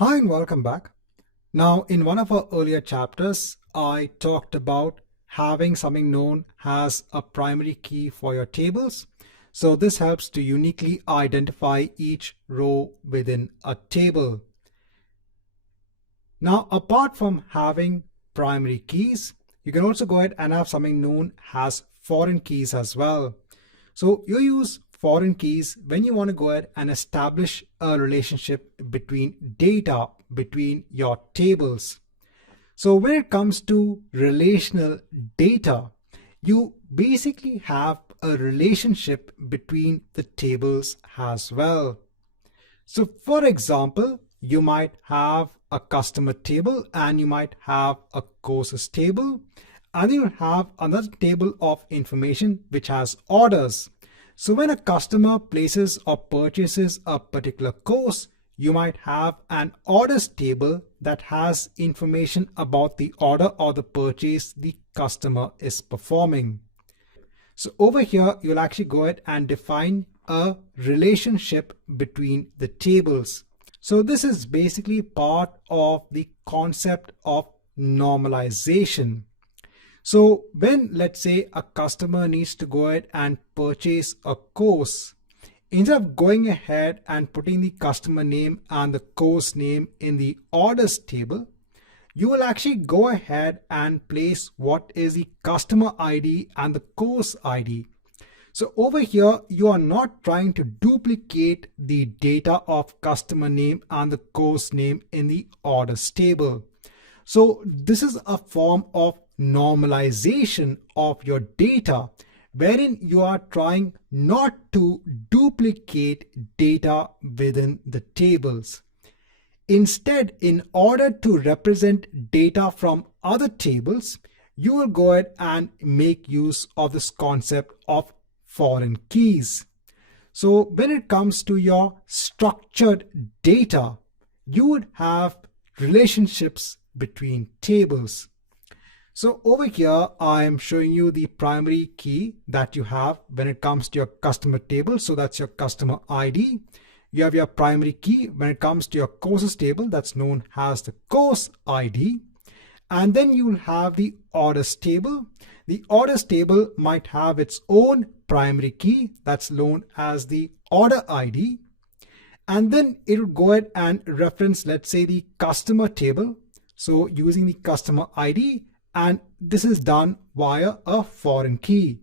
Hi and welcome back. Now, in one of our earlier chapters, I talked about having something known as a primary key for your tables. So this helps to uniquely identify each row within a table. Now, apart from having primary keys, you can also go ahead and have something known as foreign keys as well. So you use foreign keys when you want to go ahead and establish a relationship between data between your tables. So when it comes to relational data, you basically have a relationship between the tables as well. So for example, you might have a customer table and you might have a courses table, and you have another table of information which has orders. So when a customer places or purchases a particular course, you might have an orders table that has information about the order or the purchase the customer is performing. So over here, you'll actually go ahead and define a relationship between the tables. So this is basically part of the concept of normalization. So when, let's say, a customer needs to go ahead and purchase a course, instead of going ahead and putting the customer name and the course name in the orders table, you will actually go ahead and place what is the customer ID and the course ID. So over here, you are not trying to duplicate the data of customer name and the course name in the orders table. So this is a form of normalization of your data, wherein you are trying not to duplicate data within the tables. Instead, in order to represent data from other tables, you will go ahead and make use of this concept of foreign keys. So when it comes to your structured data, you would have relationships between tables. So over here, I am showing you the primary key that you have when it comes to your customer table. So that's your customer ID. You have your primary key when it comes to your courses table, that's known as the course ID. And then you will have the orders table. The orders table might have its own primary key that's known as the order ID. And then it will go ahead and reference, let's say, the customer table. So using the customer ID, and this is done via a foreign key.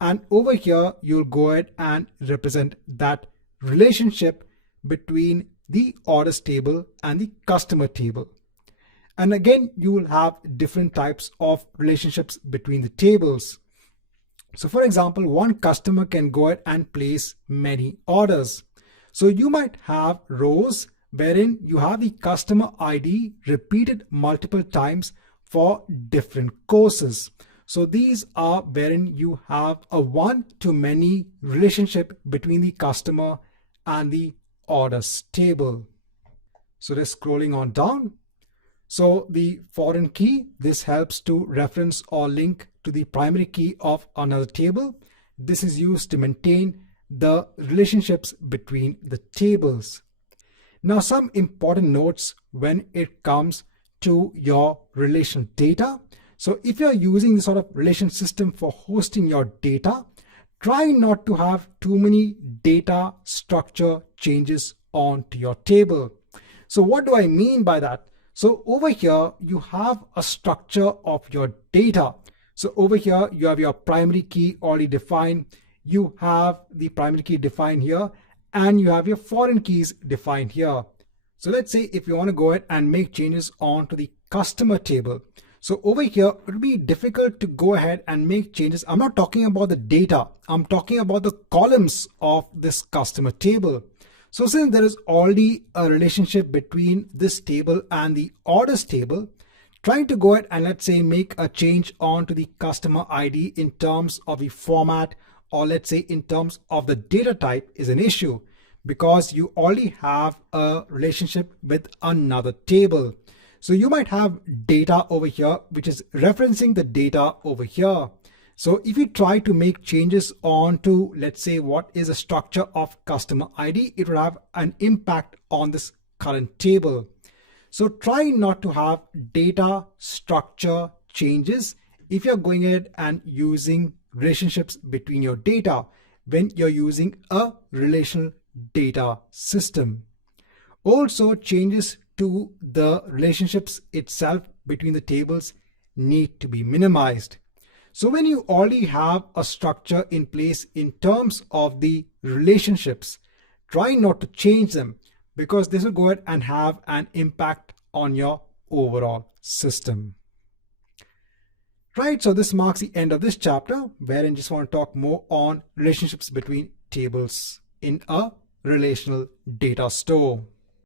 And over here, you'll go ahead and represent that relationship between the orders table and the customer table. And again, you will have different types of relationships between the tables. So for example, one customer can go ahead and place many orders. So you might have rows wherein you have the customer ID repeated multiple times for different courses. So these are wherein you have a one-to-many relationship between the customer and the orders table. So just scrolling on down. So the foreign key, this helps to reference or link to the primary key of another table. This is used to maintain the relationships between the tables. Now, some important notes when it comes to your relational data. So if you're using this sort of relation system for hosting your data, try not to have too many data structure changes onto your table. So what do I mean by that? So over here, you have a structure of your data. So over here, you have your primary key already defined. You have the primary key defined here, and you have your foreign keys defined here. So let's say if you want to go ahead and make changes onto the customer table. So over here, it will be difficult to go ahead and make changes. I'm not talking about the data. I'm talking about the columns of this customer table. So since there is already a relationship between this table and the orders table, trying to go ahead and let's say make a change onto the customer ID in terms of the format, or let's say in terms of the data type, is an issue because you already have a relationship with another table. So you might have data over here, which is referencing the data over here. So if you try to make changes onto, let's say, what is a structure of customer ID, it will have an impact on this current table. So try not to have data structure changes if you're going ahead and using relationships between your data when you're using a relational data system. Also, changes to the relationships itself between the tables need to be minimized. So when you already have a structure in place in terms of the relationships, try not to change them because this will go ahead and have an impact on your overall system. Right, so this marks the end of this chapter, wherein I just want to talk more on relationships between tables in a relational data store.